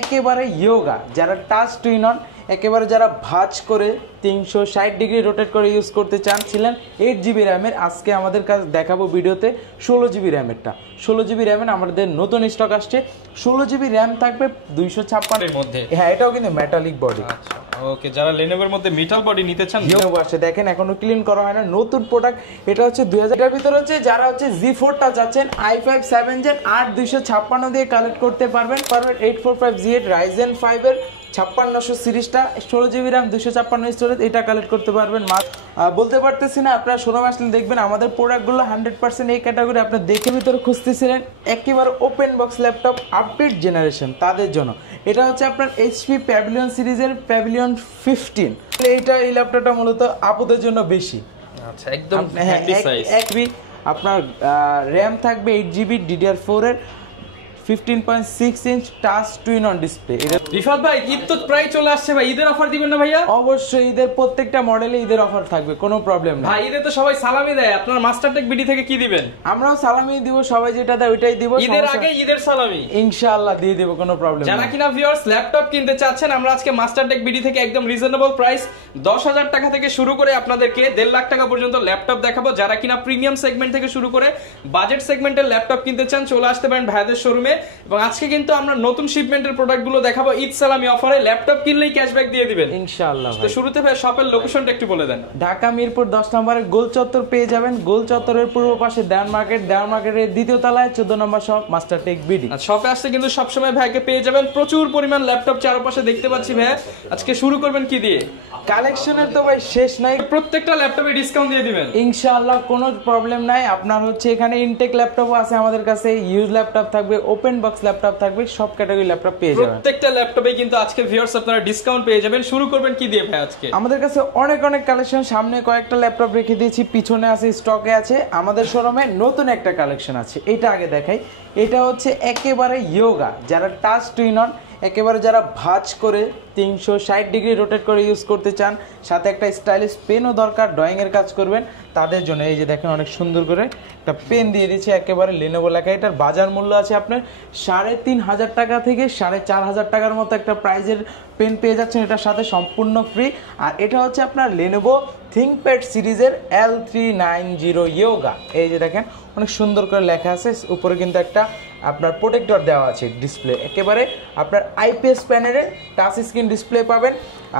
একেবারে ইয়োগা যারা touch twin on একেবারে যারা ভাঁজ করে 360 ডিগ্রি রোটেট করে ইউজ করতে চাচ্ছিলেন 8GB র্যামের, আজকে আমাদের কাছে দেখাবো ভিডিওতে 16GB র্যামেরটা। 16GB র্যামের আমাদের নতুন স্টক আসছে। 16GB র্যাম থাকবে 256 এর মধ্যে। হ্যাঁ, এটাও কিন্তু মেটালিক বডি। আচ্ছা ওকে, যারা লেনোভোর মধ্যে মেটাল বডি নিতে চান লিনোভো আসছে, দেখেন এখনো ক্লিন করা হয় না, নতুন প্রোডাক্ট। এটা হচ্ছে 2000 এর ভিতরে হচ্ছে যারা হচ্ছে Z4টা চাচ্ছেন i5 7 Gen 8256 দিয়ে কালেক্ট করতে পারবেন 845G8 Ryzen 5 এর 5600 সিরিজটা 16GB র্যাম 256 স্টোরেজ, এটা কালেক্ট করতে পারবেন। বলতে পারতেছি না, আপনারা শোরুমে আসলে দেখবেন আমাদের প্রোডাক্টগুলো 100% এই ক্যাটাগরি আপনারা দেখে ভিতরে খুঁজতেছিলেন একেবারে open box laptop update generation তাদের জন্য। এটা হচ্ছে আপনার HP প্যাভিলিয়ন সিরিজের প্যাভিলিয়ন 15। এইটা এই ল্যাপটপটা মূলত আপুদের জন্য বেশি। আচ্ছা একদম হ্যান্ডি সাইজ। আপনার র্যাম থাকবে 8GB DDR4 এর 15.6 inch touch twin on display. Rifat ভাই, ঈদ তো প্রায় চলে আসছে ভাই, ঈদের অফার দিবেন না ভাইয়া? অবশ্যই ঈদের প্রত্যেকটা মডেলে ঈদের অফার থাকবে, কোনো প্রবলেম নেই ভাই। ঈদে তো সবাই সালামি দেয়, আপনার মাস্টারটেক বিডি থেকে কি দিবেন? আমরাও সালামি দিব, সবাই যেটা দেয় ওইটাই দিব। ঈদের আগে ঈদের সালামি ইনশাআল্লাহ দিয়ে দেব, কোনো প্রবলেম নেই। যারা কিনা ভিউয়ার্স ল্যাপটপ কিনতে চাচ্ছেন, আমরা আজকে মাস্টারটেক বিডি থেকে একদম রিজনেবল প্রাইস 10,000 টাকা থেকে শুরু করে আপনাদেরকে 1.5 লাখ টাকা পর্যন্ত ল্যাপটপ দেখাবো। যারা কিনা প্রিমিয়াম সেগমেন্ট থেকে শুরু করে বাজেট সেগমেন্টের ল্যাপটপ কিনতে চান, চলে আসতে পারেন ভাইদের শোরুমে। এবং আজকে কিন্তু আমরা নতুন শিপমেন্টের প্রোডাক্টগুলো দেখাবো ঈদ সালামি অফারে। ল্যাপটপ কিনলেই ক্যাশব্যাক দিয়ে দিবেন ইনশাআল্লাহ। তো শুরুতে ভাই শপের লোকেশনটা একটু বলে দেন। ঢাকা মিরপুর 10 নম্বরে গোল চত্বর পেয়ে যাবেন। গোল চত্বরের পূর্ব পাশে দেওয়ান মার্কেট, দেওয়ান মার্কেটের দ্বিতীয় তলায় 14 নম্বর শপ মাস্টারটেক বিডি। শপে আসতে কিন্তু সবসময় ভাইকে পেয়ে যাবেন। প্রচুর পরিমাণ ল্যাপটপ চারপাশে দেখতে পাচ্ছি ভাই। আজকে শুরু করবেন কি দিয়ে? কালেকশনের তো ভাই শেষ নাই, প্রত্যেকটা ল্যাপটপে ডিসকাউন্ট দিয়ে দিবেন ইনশাআল্লাহ, কোনো প্রবলেম নাই। আপনার হচ্ছে এখানে ইনটেক ল্যাপটপও আছে আমাদের কাছে, ইউজ ল্যাপটপ থাকবে, ওপেন বক্স ল্যাপটপ থাকবে, সব ক্যাটাগরি ল্যাপটপ পেয়ে যাবেন। প্রত্যেকটা ল্যাপটপে কিন্তু আজকে ভিউয়ার্স আপনারা ডিসকাউন্ট পেয়ে যাবেন। শুরু করবেন কি দিয়ে ভাই আজকে? আমাদের কাছে অনেক কালেকশন, সামনে কয়েকটা ল্যাপটপ রেখে দিয়েছি, পিছনে আছে স্টকে আছে। আমাদের শোরুমে নতুন একটা কালেকশন আছে, এটা আগে দেখাই। এটা হচ্ছে একেবারে ইয়োগা যারা টাচ টুইন অন একেবারে যারা ভাঁজ করে 360 ডিগ্রি রোটেট করে ইউজ করতে চান, সাথে একটা স্টাইলিশ পেনও দরকার, ড্রয়িংয়ের কাজ করবেন তাদের জন্য। এই যে দেখেন অনেক সুন্দর করে একটা পেন দিয়ে দিচ্ছে একেবারে লিনোভো লেখা। এটার বাজার মূল্য আছে আপনার 3,500 টাকা থেকে 4,500 টাকার মতো একটা প্রাইজের পেন পেয়ে যাচ্ছেন, এটার সাথে সম্পূর্ণ ফ্রি। আর এটা হচ্ছে আপনার লেনোভো থিংকপ্যাড সিরিজের L390 ইয়োগা। এই যে দেখেন অনেক সুন্দর করে লেখা আছে, উপরে কিন্তু একটা আপনার প্রোটেক্টর দেওয়া আছে ডিসপ্লে, একেবারে আপনার IPS প্যানেলের টাচ স্ক্রিন ডিসপ্লে পাবেন।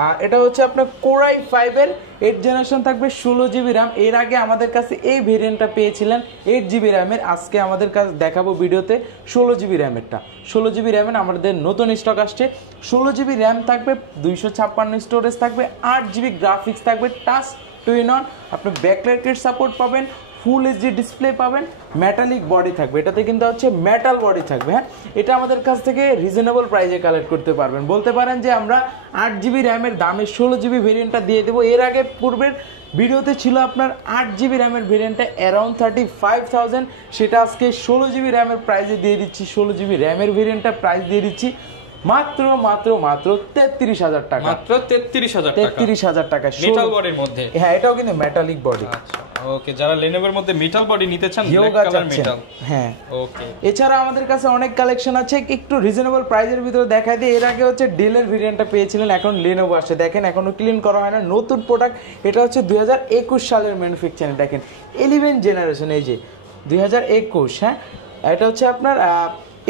আর এটা হচ্ছে আপনার Core i5 এর 8 জেনারেশন থাকবে, 16GB র্যাম। এর আগে আমাদের কাছে এই ভেরিয়েন্টটা পেয়েছিলেন 8GB র্যামের, আজকে আমাদের কাছে দেখাবো ভিডিওতে 16GB র্যামেরটা। 16GB র্যামের আমাদের নতুন স্টক আসছে। 16GB র্যাম থাকবে, 256 স্টোরেজ থাকবে, 8GB গ্রাফিক্স থাকবে, টাচ টুইন অন, আপনি ব্যাকলাইটের সাপোর্ট পাবেন, ফুল HD ডিসপ্লে পাবেন, মেটালিক বডি থাকবে, এটাতে কিন্তু হচ্ছে মেটাল বডি থাকবে। হ্যাঁ, এটা আমাদের কাছ থেকে রিজনেবল প্রাইসে কালেক্ট করতে পারবেন। বলতে পারেন যে আমরা 8GB র্যামের দামে 16GB ভেরিয়েন্টটা দিয়ে দেবো। এর আগে পূর্বের ভিডিওতে ছিল আপনার 8GB র্যামের ভেরিয়েন্টটা অ্যারাউন্ড 35,000, সেটা আজকে 16GB র্যামের প্রাইসে দিয়ে দিচ্ছি। 16GB র্যামের ভেরিয়েন্টটা প্রাইস দিয়ে দিচ্ছি মাত্র 33,000 টাকা। মাত্র 33,000 টাকা। 33,000 টাকা মেটাল বডির মধ্যে। হ্যাঁ, এটাও কিন্তু মেটালিক বডি। আচ্ছা ওকে, যারা লেনোভোর মধ্যে মেটাল বডি নিতে চান, ব্ল্যাক ইয়োগা কালার চাচ্ছেন, মেটাল। হ্যাঁ ওকে। এছাড়া আমাদের কাছে অনেক কালেকশন আছে, একটু রিজনেবল প্রাইসের ভিতরে দেখাই দিই। এর আগে হচ্ছে ডেলের ভেরিয়েন্টটা পেয়েছিলেন, এখন লেনোভো আসছে, দেখেন এখনো ক্লিন করা হয় না, নতুন প্রোডাক্ট। এটা হচ্ছে 2021 সালের ম্যানুফ্যাকচারিং, দেখেন 11 জেনারেশন, এই যে 2021। হ্যাঁ, এটা হচ্ছে আপনার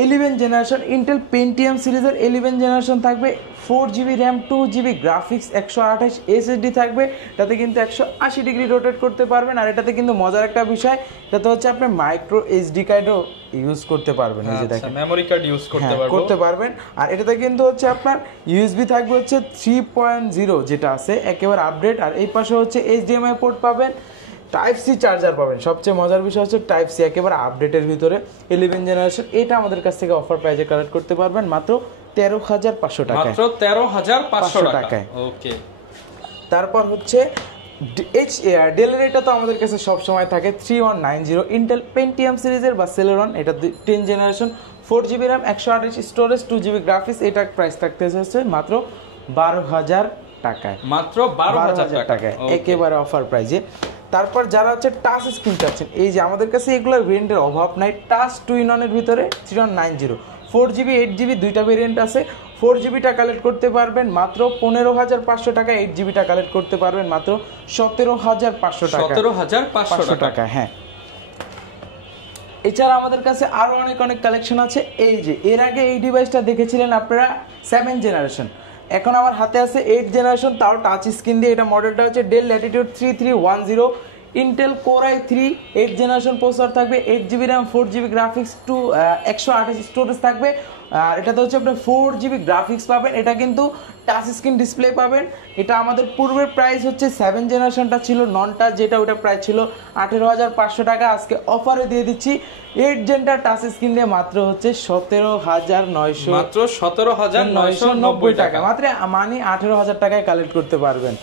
11 জেনারেশন ইন্টেল পেন্টিয়াম সিরিজের 11 জেনারেশন থাকবে, 4GB RAM, 2GB graphics, 128 SSD থাকবে। এটাতে কিন্তু 180 ডিগ্রি রোটেট করতে পারবেন। আর এটাতে কিন্তু মজার একটা বিষয়, এটাতে হচ্ছে আপনি মাইক্রো SD কার্ডও ইউজ করতে পারবেন। এই যে দেখেন মেমরি কার্ড ইউজ করতে পারবেন। আর এটাতে কিন্তু হচ্ছে আপনার USB থাকবে হচ্ছে 3.0 যেটা আছে একেবারে আপডেট। আর এই পাশে হচ্ছে HDMI পোর্ট পাবেন, Type-C চার্জার পাবেন। সবচেয়ে মজার বিষয় হচ্ছে Type-C একেবারে আপডেটের ভিতরে 11 জেনারেশন। এটা আমাদের কাছ থেকে অফার প্রাইজে কালেক্ট করতে পারবেন মাত্র 13,500 টাকায়। মাত্র 13,500 টাকায়। ওকে। তারপর হচ্ছে ডেলের, এটা তো আমাদের কাছে সব সময় থাকে 3190 ইন্টেল পেন্টিয়াম সিরিজের বা সেলেরন, এটা 10 generation, 4GB RAM, 128 storage, 2GB graphics. এটার প্রাইস থাকতে হচ্ছে মাত্র 12,000 টাকায়। মাত্র 12,000 টাকায় একেবারে অফার প্রাইজে। তারপর যারা হচ্ছে টাচ স্ক্রিন চাচ্ছেন, এই যে আমাদের কাছে এগুলোর ভেরিয়েন্টের অভাব নাই। টাচ টুইন অনের ভিতরে 3190 4GB 8GB দুইটা ভেরিয়েন্ট আছে। 4GB কালেক্ট করতে পারবেন মাত্র 15,500 টাকা। 8GB কালেক্ট করতে পারবেন মাত্র 17,500 টাকা। 17,500 টাকা। হ্যাঁ, এছাড়া আমাদের কাছে আরো অনেক অনেক কালেকশন আছে। এই যে এর আগে এই ডিভাইসটা দেখেছিলেন আপনারা 7 জেনারেশন, এখন আমার হাতে আছে 8 জেনারেশন, তাও টাচ স্ক্রিন দিয়ে। এটা মডেলটা হচ্ছে del Latitude 3310, Intel core i3 8 generation processor থাকবে, 8GB RAM, 4GB graphics, 128 storage থাকবে। আর এটাতে হচ্ছে আপনার 4GB গ্রাফিক্স পাবেন। এটা কিন্তু টাচ স্ক্রিন ডিসপ্লে পাবেন। এটা আমাদের পূর্বের প্রাইস হচ্ছে 7 জেনারেশনটা ছিল নন টাচ, যেটা ওটা প্রাইস ছিল 18,500 টাকা। আজকে অফারে দিয়ে দিচ্ছি 8 জেনটা টাচ স্ক্রিন দিয়ে মাত্র হচ্ছে 17,900, মাত্র 17,990 টাকা। মাত্র মানে 18,000 টাকায় কালেক্ট করতে পারবেন।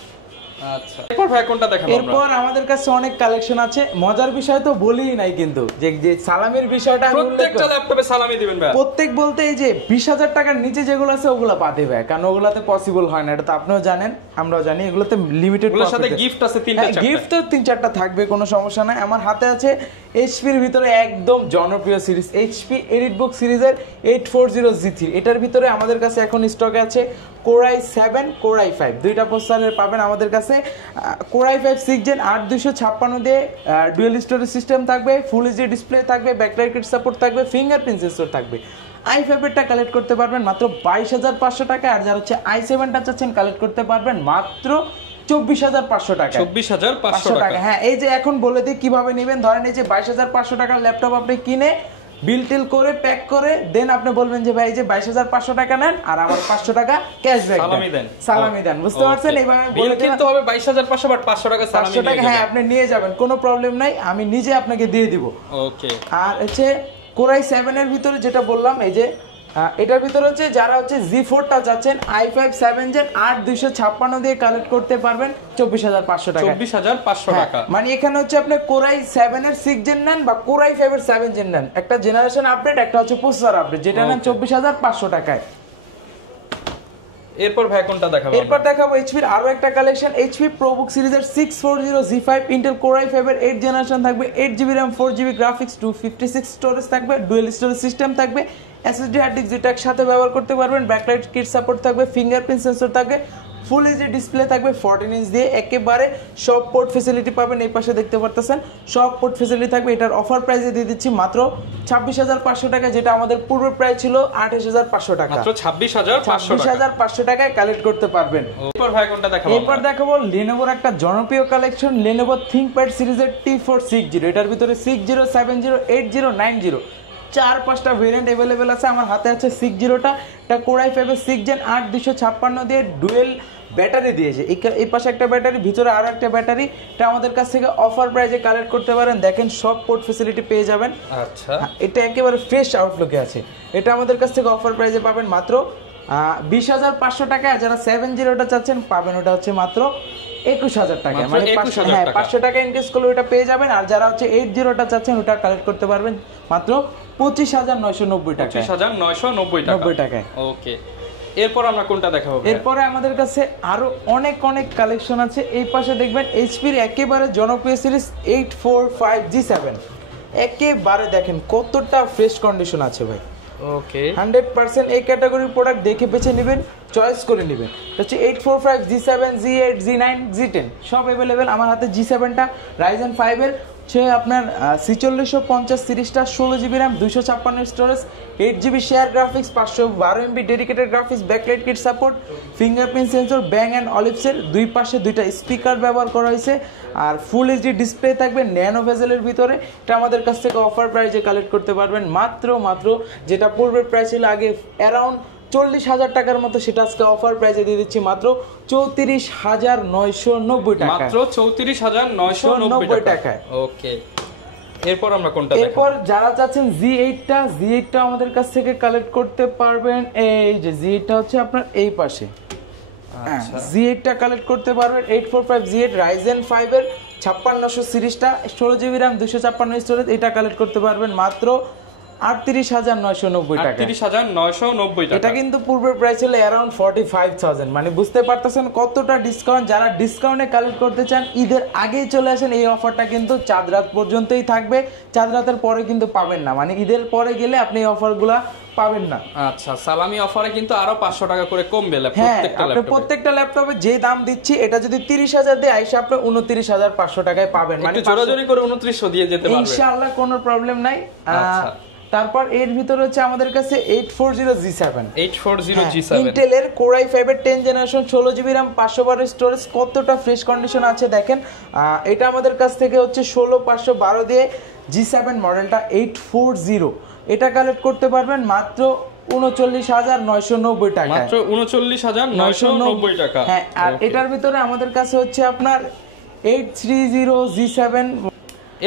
আচ্ছা, এরপর ভাই কোনটা দেখাবো আমরা? এরপর আমাদের কাছে অনেক কালেকশন আছে। মজার বিষয় তো বলিই নাই কিন্তু, যে সালামির বিষয়টা আমি উল্লেখ প্রত্যেকটা করব। ল্যাপটপে সালামি দিবেন ভাই? প্রত্যেক বলতে এই যে 20,000 টাকার নিচে যেগুলো আছে ওগুলো বাদে ভাই, কারণ ওগুলাতে পসিবল হয় না। এটা তো আপনিও জানেন, আমরাও জানি, এগুলোতে লিমিটেড। ওগুলোর সাথে গিফট আছে 3-4টা। গিফট তো 3-4টা থাকবে, কোনো সমস্যা নাই। আমার হাতে আছে এইচপির ভিতরে একদম জনপ্রিয় সিরিজ, এইচপি এলিটবুক সিরিজের 840G3। এটার ভিতরে আমাদের কাছে এখন স্টকে আছে কোর i7, কোর i5 দুইটা প্রসেসরের পাবেন আমাদের কাছে। কোর i5 6 জেন 8256 দিয়ে ডুয়াল স্টোরেজ সিস্টেম থাকবে, ফুল এইচডি ডিসপ্লে থাকবে, ব্যাকলাইট কিট সাপোর্ট থাকবে, ফিঙ্গারপ্রিন্ট সেন্সর থাকবে। i5 এরটা কালেক্ট করতে পারবেন মাত্র 22,500 টাকা। আর যারা হচ্ছে i7টা চাচ্ছেন কালেক্ট করতে পারবেন মাত্র 24,500 টাকা। 24,500 টাকা। হ্যাঁ, এই যে এখন বলে দিই কিভাবে নেবেন। ধরেন এই যে 22,500 টাকার ল্যাপটপ আপনি কিনে বিল টিল করে প্যাক করে দেন, আপনি বলবেন যে ভাই এই যে 22,500 টাকা নেন আর আমার 500 টাকা ক্যাশব্যাক দেন, সালামি দেন। বুঝতে পারছেন? এইভাবে বিল কিন্তু হবে 22,500, বাট 500 টাকা সালামি নিয়ে যাবেন। হ্যাঁ, আপনি নিয়ে যাবেন, কোনো প্রবলেম নাই, আমি নিজে আপনাকে দিয়ে দিব। ওকে। আর হচ্ছে কোর i7 এর ভিতরে যেটা বললাম, এই যে এটার ভিতরে হচ্ছে যারা হচ্ছে G4টা যাচ্ছেন i5 7 জেন 8256 দিয়ে কালেক্ট করতে পারবেন 24,500 টাকা। 24,500 টাকা। মানে এখানে হচ্ছে আপনি কোর i7 এর 6 জেন নেন বা কোর i5 এর 7 জেন নেন, একটা জেনারেশন আপডেট, একটা হচ্ছে প্রসেসর আপডেট, যেটা নেন 24,500 টাকায়। এরপর ভাই কোনটা দেখাবো? এরপর দেখাবো এইচপির আরো একটা কালেকশন, এইচপি প্রোবুক সিরিজের 640G5, ইন্টেল কোর i5 এর 8 জেনারেশন থাকবে, 8GB RAM, 4GB graphics, 256 storage থাকবে, ডুয়াল স্টোরেজ সিস্টেম থাকবে, এসএসডি হার্ড ডিস্ক যেটা একসাথে ব্যবহার করতে পারবেন, ব্যাকলাইট কিট সাপোর্ট থাকবে, ফিঙ্গারপ্রিন্ট সেন্সর থাকবে, ফুল এইচডি ডিসপ্লে থাকবে 14 ইঞ্চ দিয়ে। একেবারে সব পোর্ট ফ্যাসিলিটি পাবেন, এই পাশে দেখতে পারতেছেন সব পোর্ট ফ্যাসিলিটি থাকবে। এটার অফার প্রাইসে দিয়ে দিচ্ছি মাত্র 26,500 টাকা, যেটা আমাদের পূর্বের প্রাইস ছিল 28,500 টাকা। মাত্র 26,500 টাকায় কালেক্ট করতে পারবেন। এরপর ভাই কোনটা দেখাবো? এরপর দেখাবো লেনোভোর একটা জনপ্রিয় কালেকশন, লেনোভো থিংকপ্যাড সিরিজের T460। এটার ভিতরে 60, 70, 80, 90 4-5টা ভেরিয়েন্ট अवेलेबल আছে। আমার হাতে আছে 60টা, এটা কোর i5 এর 6 জেন 8256 দিয়ে ডুয়েল ব্যাটারি দিয়েছে। এই পাশে একটা ব্যাটারি, ভিতরে আরো একটা ব্যাটারি। এটা আমাদের কাছ থেকে অফার প্রাইসে কালেক্ট করতে পারেন। দেখেন সব পোর্ট ফ্যাসিলিটি পেয়ে যাবেন। আচ্ছা, এটা একেবারে ফ্রেশ আউটলুকে আছে। এটা আমাদের কাছ থেকে অফার প্রাইসে পাবেন মাত্র 20,500 টাকা। আর যারা 70টা চাচ্ছেন পাবেন ওটা হচ্ছে মাত্র 21,000 টাকা, মানে 500 টাকা ইনকেস করলে ওটা পেয়ে যাবেন। আর যারা হচ্ছে 80টা চাচ্ছেন ওটা কালেক্ট করতে পারবেন মাত্র 25,990 টাকা। 25,990 টাকায়। ওকে, এরপর আমরা কোনটা দেখাবো? এরপরে আমাদের কাছে আরো অনেক অনেক কালেকশন আছে। এই পাশে দেখবেন এইচপির একেবারে জনপ্রিয় সিরিজ 845G7। একেবারে দেখেন কতটা ফ্রেশ কন্ডিশন আছে ভাই। ওকে, 100% এই ক্যাটাগরির প্রোডাক্ট দেখে বেছে নেবেন, চয়েস করে নেবেন। হচ্ছে 845G7, G8, G9, G10 সব अवेलेबल। আমার হাতে G7টা Ryzen 5 এর হচ্ছে আপনার 4650 সিরিজটা, 16GB RAM, 256 storage, 8GB share graphics, 512MB dedicated graphics, backlight kit support, fingerprint sensor, bang and অলিভসের দুই পাশে দুইটা স্পিকার ব্যবহার করা হয়েছে। আর ফুল এইচডি ডিসপ্লে থাকবে ন্যানো ভেজেলের ভিতরে। এটা আমাদের কাছ থেকে অফার প্রাইসে কালেক্ট করতে পারবেন মাত্র যেটা পূর্বের প্রাইস ছিল আগে অ্যারাউন্ড 40,000 টাকার মতো, সেটা আজকে অফার প্রাইসে দিয়ে দিচ্ছি মাত্র 34,990 টাকা। মাত্র 34,990 টাকায়। ওকে, এরপর আমরা কোনটা দেখাবো? এরপর যারা চাচ্ছেন জি8টা আমাদের কাছ থেকে কালেক্ট করতে পারবেন। এই যে জি8টা হচ্ছে আপনার এই পাশে। আচ্ছা, জি8টা কালেক্ট করতে পারবেন 845G8 Ryzen 5 এর 5600 সিরিজটা, 16GB র্যাম, 256 স্টোরেজ। এটা কালেক্ট করতে পারবেন মাত্র 38,990 টাকা। 38,990 টাকা। এটা কিন্তু পূর্বের প্রাইস ছিল অ্যারাউন্ড 45,000। মানে বুঝতে পারতেছেন কতটা ডিসকাউন্ট। যারা ডিসকাউন্টে কালেক্ট করতে চান ঈদের আগেই চলে আসেন। এই অফারটা কিন্তু চাঁদ রাত পর্যন্তই থাকবে, চাঁদ রাতের পরে কিন্তু পাবেন না। মানে ঈদের পরে গেলে আপনি এই অফারগুলা পাবেন না। আচ্ছা, সালামি অফারে কিন্তু আরো 500 টাকা করে কমবে হ্যাঁ, আপনি প্রত্যেকটা ল্যাপটপে যে দাম দিচ্ছি এটা যদি 30,000 দিয়ে আইসা আপনি 29,500 টাকায় পাবেন, মানে জোরাজোরি করে 2900 দিয়ে যেতে পারবেন ইনশাআল্লাহ, কোনো প্রবলেম নাই। আচ্ছা, তারপর এর ভিতরে হচ্ছে আমাদের কাছে 840G7 ইন্টেলের Core i5 এর 10 জেনারেশন 16GB RAM 512 স্টোরেজ, কতটা ফ্রেশ কন্ডিশন আছে দেখেন। এটা আমাদের কাছ থেকে হচ্ছে 16512 দিয়ে G7 মডেলটা 840, এটা কালেক্ট করতে পারবেন মাত্র 39,990 টাকা, মাত্র 39,990 টাকা। হ্যাঁ, আর এটার ভিতরে আমাদের কাছে হচ্ছে আপনার 830G7।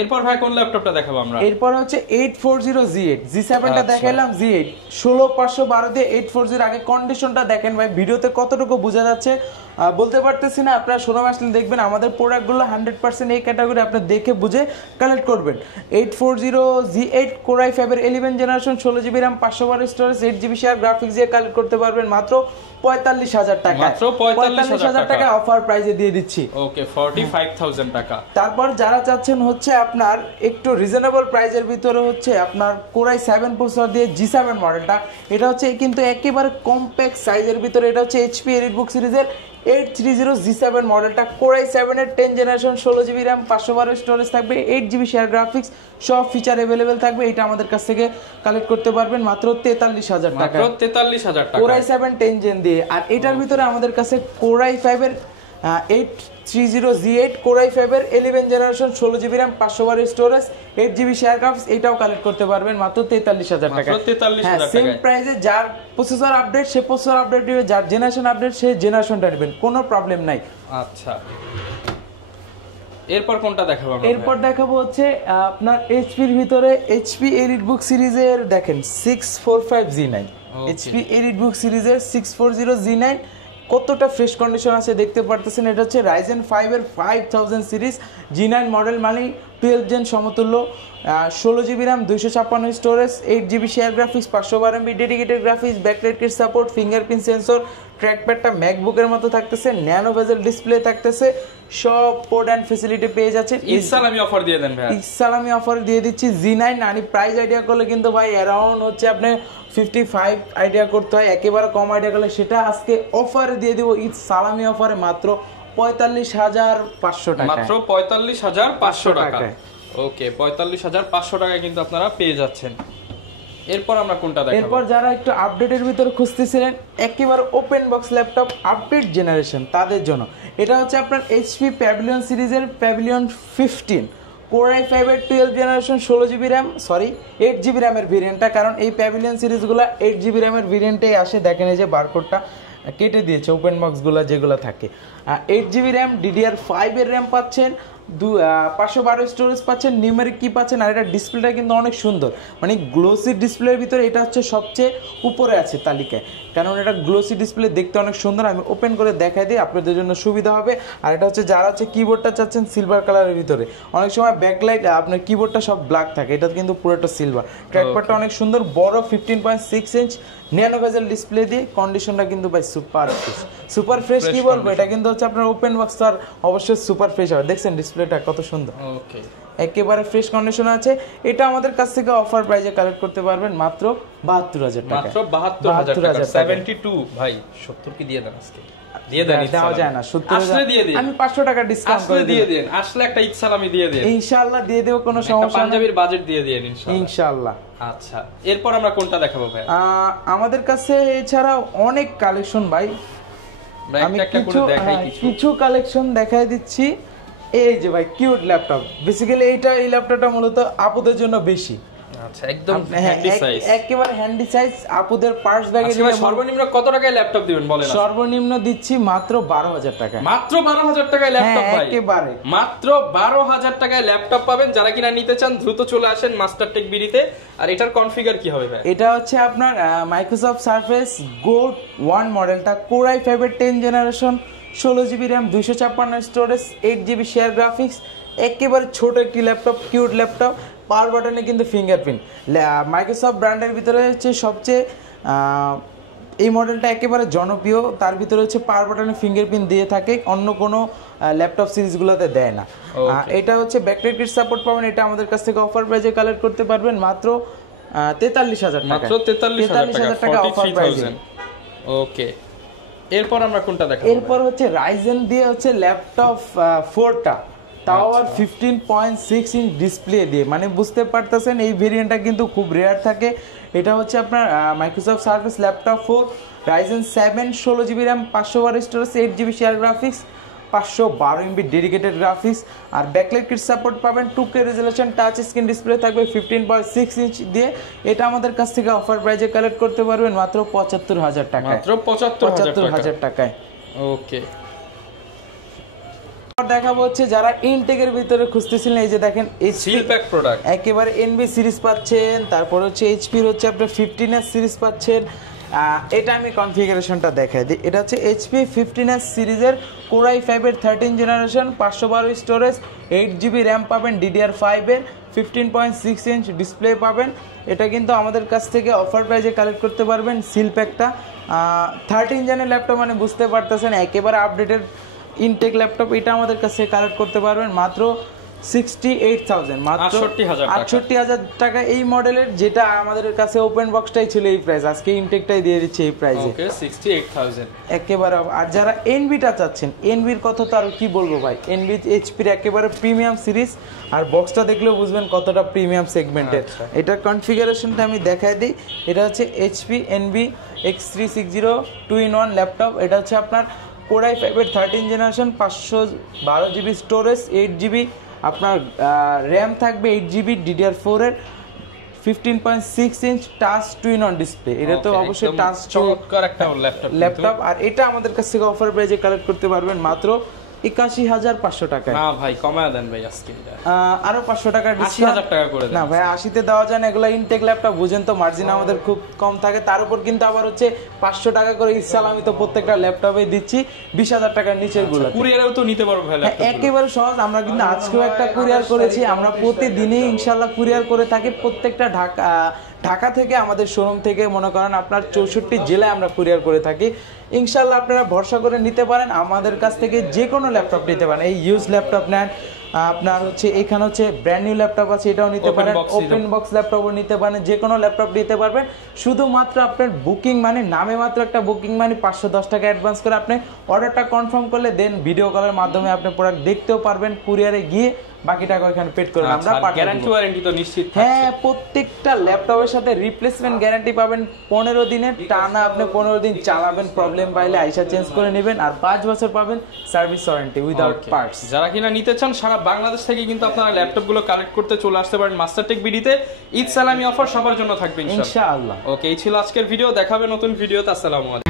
এরপর ভাই কোন ল্যাপটপটা দেখাবো আমরা? এরপর হচ্ছে 840G8 G7টা দেখাইলাম, G8 16512 দিয়ে 840। আগে কন্ডিশনটা দেখেন ভাই, ভিডিওতে কতটুকু বোঝা যাচ্ছে বলতে পারতেছি না, আপনারা শোরুমে আসলে দেখবেন আমাদের প্রোডাক্টগুলো 100% এই ক্যাটাগরি, আপনি দেখে বুঝে কালেক্ট করবেন। 840G8 Core i5 এর 11 generation 16GB RAM 512 storage 8GB share graphics দিয়ে কালেক্ট করতে পারবেন মাত্র 45,000 টাকা, মাত্র 45,000 টাকা অফার প্রাইসে দিয়ে দিচ্ছি। ওকে, 45,000 টাকা। তারপর যারা চাচ্ছেন হচ্ছে আপনার একটু রিজনেবল প্রাইসের ভিতরে হচ্ছে আপনার Core i7 প্রসেসর দিয়ে G7 মডেলটা, এটা হচ্ছে কিন্তু একেবারে কম্প্যাক্ট সাইজের ভিতরে, এটা হচ্ছে HP এলিটবুক সিরিজের 830G7 মডেলটা Core i7 এর 10 জেনারেশন 16GB RAM 512 স্টোরেজ থাকবে, 8GB শেয়ার গ্রাফিক্স, সব ফিচার अवेलेबल থাকবে। এটা আমাদের কাছ থেকে কালেক্ট করতে পারবেন মাত্র 43,000 টাকা, মাত্র 43,000 টাকা Core i7 10 জেন দিয়ে। আর এটার ভিতরে আমাদের কাছে Core i5 এর 830G8 Core i5 এর 11 generation 16GB RAM 512 storage 8GB share graphics, এটাও কালেক্ট করতে পারবেন মাত্র 43,000 টাকা। মাত্র 43,000 টাকা। সেম প্রাইসে যার প্রসেসর আপডেট সে প্রসেসর আপডেট দিবে, যার জেনারেশন আপডেট সে জেনারেশনটা নেবেন, কোনো প্রবলেম নাই। আচ্ছা, এরপর কোনটা দেখাবো আমরা? এরপর দেখাবো হচ্ছে আপনার এইচপির ভিতরে HP এলিটবুক সিরিজের দেখেন 645G9, HP এলিটবুক সিরিজের 640G9, কতটা ফ্রেশ কন্ডিশন আছে দেখতে পারতেছেন। এটা হচ্ছে Ryzen 5 এর 5000 সিরিজ G9 মডেল, মানে 12 জেন সমতুল্য, 16GB RAM 256 storage 8GB share graphics 512 MB dedicated graphics, backlight kit support, fingerprint sensor, ট্র্যাকপ্যাডটা ম্যাকবুকের মতো থাকতেছে, ন্যানো ভেজেল ডিসপ্লে থাকতেছে, সব পোর্ট অ্যান্ড ফ্যাসিলিটি পেয়ে যাচ্ছে। ইসালামি অফার দিয়ে দেন ভাই, ইসালামি অফার দিয়ে দিচ্ছি। G9 আনি প্রাইস আইডিয়া করলে কিন্তু ভাই অ্যারাউন্ড হচ্ছে আপনি 55 আইডিয়া করতে হয়, একেবারে কম আইডিয়া করলে সেটা আজকে অফারে দিয়ে দিব, ঈদ সালামি অফারে মাত্র 45,500 টাকা, মাত্র 45,500 টাকা। ওকে, 45,500 টাকায় কিন্তু আপনারা পেয়ে যাচ্ছেন। এরপর আমরা কোনটা দেখাবো? এরপর যারা একটু আপডেটের ভিতরে খুঁজতেছিলেন একেবারে open box laptop update generation, তাদের জন্য এটা হচ্ছে আপনার HP প্যাভিলিয়ন সিরিজের প্যাভিলিয়ন 15 Core i5 এর 12 generation 16GB RAM, sorry 8GB RAM এর ভেরিয়েন্টটা, কারণ এই প্যাভিলিয়ন সিরিজগুলো 8GB RAM এর ভেরিয়েন্টেই আসে। দেখেন এই যে বারকোডটা কেটে দিয়েছে ওপেন বক্সগুলো যেগুলো থাকে। 8GB RAM DDR5 এর র্যাম পাচ্ছেন, 512 স্টোরেজ পাচ্ছেন, নিউমেরিক কি পাচ্ছেন, আর এটা ডিসপ্লেটা কিন্তু অনেক সুন্দর, মানে গ্লোসি ডিসপ্লের ভিতরে এটা হচ্ছে সবচেয়ে উপরে আছে তালিকায়, কারণ এটা গ্লোসি ডিসপ্লে দেখতে অনেক সুন্দর। আমি ওপেন করে দেখাই দিই, আপনাদের জন্য সুবিধা হবে। আর এটা হচ্ছে যারা হচ্ছে কিবোর্ডটা চাচ্ছেন সিলভার কালারের ভিতরে, অনেক সময় ব্যাকলাইট আপনার কিবোর্ডটা সব ব্ল্যাক থাকে, এটা কিন্তু পুরোটা সিলভার। ট্র্যাকপ্যাডটা অনেক সুন্দর, বড় 15.6 ইঞ্চ ন্যানো ভেজেল ডিসপ্লে দিয়ে, কন্ডিশনটা কিন্তু ভাই সুপার ফ্রেশ। সুপার ফ্রেশ কি বলবো, এটা কিন্তু হচ্ছে আপনার ওপেন বক্স, তো আর অবশ্যই সুপার ফ্রেশ হবে। দেখছেন ডিসপ্লেটা কত সুন্দর, ওকে, একেবারে ফ্রেশ কন্ডিশন আছে। এটা আমাদের কাছ থেকে অফার প্রাইসে কালেক্ট করতে পারবেন মাত্র 72,000 টাকা, মাত্র 72,000 টাকা। 72 ভাই 70 কি দিয়ে দেন আজকে? দিয়ে দেন, দেওয়া যায় না 70,000, দিয়ে দিন, আমি 500 টাকা ডিসকাউন্ট করে দিয়ে দেন, আসলে একটা ঈদ সালামি দিয়ে দেন, ইনশাআল্লাহ দিয়ে দেব, কোনো সমস্যা নেই, পাঞ্জাবির বাজেট দিয়ে দেন ইনশাআল্লাহ। আচ্ছা, এরপর আমরা কোনটা দেখাবো ভাই? আমাদের কাছে এছাড়া অনেক কালেকশন ভাই, আমি কিছু কালেকশন দেখাই দিচ্ছি। এই যে ভাই কিউট ল্যাপটপ, বেসিক্যালি এই ল্যাপটপটা মূলত আপুদের জন্য বেশি। আচ্ছা, একদম হ্যান্ডি সাইজ, একেবারে হ্যান্ডি সাইজ, আপুদের পার্স ব্যাগে নিলে সর্বনিম্ন কত টাকায় ল্যাপটপ দিবেন বলেন? সর্বনিম্ন দিচ্ছি মাত্র 12,000 টাকা, মাত্র 12,000 টাকায় ল্যাপটপ ভাই, একেবারে মাত্র 12,000 টাকায় ল্যাপটপ পাবেন। যারা কিনা নিতে চান দ্রুত চলে আসেন মাস্টার টেক বিডিতে। আর এটার কনফিগার কি হবে ভাই? এটা হচ্ছে আপনার মাইক্রোসফট সারফেস গো 1 মডেলটা, Core i5 এর 10 generation 16GB RAM 256 storage 8GB share graphics, একেবারে ছোট একটি ল্যাপটপ, কিউট ল্যাপটপ। পাওয়ার বাটনে কিন্তু ফিঙ্গারপ্রিন্ট, মাইক্রোসফট ব্র্যান্ডের ভিতরে হচ্ছে সবচেয়ে এই মডেলটা একেবারে জনপ্রিয়, তার ভিতরে হচ্ছে পাওয়ার বাটনে ফিঙ্গারপ্রিন্ট দিয়ে থাকে, অন্য কোনো ল্যাপটপ সিরিজগুলোতে দেয় না। এটা হচ্ছে ব্যাকলাইট কিট সাপোর্ট পাবেন, এটা আমাদের কাছ থেকে অফার প্রাইসে কালেক্ট করতে পারবেন মাত্র 43,000 টাকা, মাত্র 43,000 টাকা, অফার প্রাইসে। 43,000। ওকে, এরপর আমরা কোনটা দেখাবো? এরপর হচ্ছে রাইজেন দিয়ে হচ্ছে ল্যাপটপ 4টা, তাও আবার 15.6 ইঞ্চ ডিসপ্লে দিয়ে, মানে বুঝতে পারতেছেন এই ভেরিয়েন্টটা কিন্তু খুব রেয়ার থাকে। এটা হচ্ছে আপনার Microsoft Surface laptop 4, Ryzen 7, 16 GB RAM, 500 watt storage, 8 GB share graphics, 512 MB dedicated graphics, আর ব্যাকলাইট কিট সাপোর্ট পাবেন, 2K resolution touch screen display থাকবে 15.6 ইঞ্চ দিয়ে। এটা আমাদের কাছ থেকে অফার প্রাইজে কালেক্ট করতে পারবেন মাত্র 75,000 টাকায়, মাত্র 75,000 টাকায়। ওকে, দেখাবো হচ্ছে যারা ইনটেকের ভিতরে খুঁজতেছিলেন, এই যে দেখেন সিল প্যাক প্রোডাক্ট, একেবারে এনবি সিরিজ পাচ্ছেন, তারপর হচ্ছে এইচপির হচ্ছে আপনার 15S সিরিজ পাচ্ছেন। এটা আমি কনফিগারেশনটা দেখাই দিই। এটা হচ্ছে এইচপি 15S সিরিজের Core i5 এর 13 জেনারেশন, 512 স্টোরেজ, 8 জিবি র্যাম পাবেন, DDR5 এর 15.6 ইঞ্চ ডিসপ্লে পাবেন। এটা কিন্তু আমাদের কাছ থেকে অফার প্রাইজে কালেক্ট করতে পারবেন। সিল প্যাকটা 13 জেনের ল্যাপটপ, মানে বুঝতে পারতেছেন একেবারে আপডেটেড ইনটেক ল্যাপটপ। এটা আমাদের কাছে কালেক্ট করতে পারবেন মাত্র 68,000, মাত্র 68,000 টাকা এই মডেলের, যেটা আমাদের কাছে ওপেন বক্সটাই ছিল এই প্রাইস, আজকে ইনটেকটাই দিয়ে দিচ্ছে এই প্রাইসে। ওকে, 68,000 একেবারে। আর যারা এনভিটা চাচ্ছেন, এনভির কথা তো আর কি বলবো ভাই, এনভি এইচপির একেবারে প্রিমিয়াম সিরিজ, আর বক্সটা দেখলেও বুঝবেন কতটা প্রিমিয়াম সেগমেন্টের। এটার কনফিগারেশনটা আমি দেখাই দিই। এটা হচ্ছে HP NV X360 2-in-1 laptop. এটা হচ্ছে আপনার Core i5 এর 13 জেনারেশন, 512 জিবি স্টোরেজ, 8 জিবি আপনার র্যাম থাকবে, 8 জিবি DDR4 এর, 15.6 ইঞ্চ টাচ 2-in-1 ডিসপ্লে। এটা তো অবশ্যই টাচ চমৎকার একটা ল্যাপটপ। আর এটা আমাদের কাছ থেকে অফার প্রাইজে কালেক্ট করতে পারবেন মাত্র 81,500 টাকায়। না ভাই, কমায় দেন ভাই আজকে, আরো 500 টাকা 80,000 টাকা করে দেন। না ভাই, 80-তে দেওয়া যায় না, এগুলো ইনটেক ল্যাপটপ, বুঝেন তো মার্জিন আমাদের খুব কম থাকে। তার উপর কিন্তু আবার হচ্ছে 500 টাকা করে ইনস্টল আমি তো প্রত্যেকটা ল্যাপটপে দিচ্ছি 20,000 টাকার নিচের গুলো। কুরিয়ারেও তো নিতে পারবো ভাই ল্যাপটপ, একেবারে সহজ। আমরা কিন্তু আজকেও একটা কুরিয়ার করেছি, আমরা প্রতিদিনই ইনশাআল্লাহ কুরিয়ার করে থাকি। প্রত্যেকটা ঢাকা থেকে আমাদের শোরুম থেকে মনে করেন আপনার 64 জেলায় আমরা কুরিয়ার করে থাকি। ইনশাআল্লাহ আপনারা ভরসা করে নিতে পারেন, আমাদের কাছ থেকে যে কোনো ল্যাপটপ নিতে পারেন। এই ইউজ ল্যাপটপ নেন, আপনার হচ্ছে এখানে হচ্ছে ব্র্যান্ড নিউ ল্যাপটপ আছে, এটাও নিতে পারেন, ওপেন বক্স ল্যাপটপও নিতে পারেন, যে কোনো ল্যাপটপ নিতে পারবেন। শুধুমাত্র আপনার বুকিং মানে নামে মাত্র একটা বুকিং মানে 510 টাকা অ্যাডভান্স করে আপনি অর্ডারটা কনফার্ম করলে দেন ভিডিও কলের মাধ্যমে আপনি প্রোডাক্ট দেখতেও পারবেন, কুরিয়ারে গিয়ে বাকি টাকা ওখানে পেড করবেন, আমরা গ্যারান্টি ওয়ারেন্টি তো নিশ্চিত। হ্যাঁ, প্রত্যেকটা ল্যাপটপের সাথে রিপ্লেসমেন্ট গ্যারান্টি পাবেন 15 দিনের, টানা আপনি 15 দিন চালাবেন, প্রবলেম পাইলে আইসা চেঞ্জ করে নেবেন, আর 5 বছর পাবেন সার্ভিস ওয়ারেন্টি উইদাউট পার্টস। যারা কিনা নিতে চান সারা বাংলাদেশ থেকে কিন্তু আপনারা ল্যাপটপ গুলো কালেক্ট করতে চলে আসতে পারেন মাস্টারটেক বিডিতে। ঈদ সালামি অফার সবার জন্য থাকবে ইনশাআল্লাহ। ওকে, এই ছিল আজকের ভিডিও, দেখাবে নতুন ভিডিওতে। আসসালামু আলাইকুম।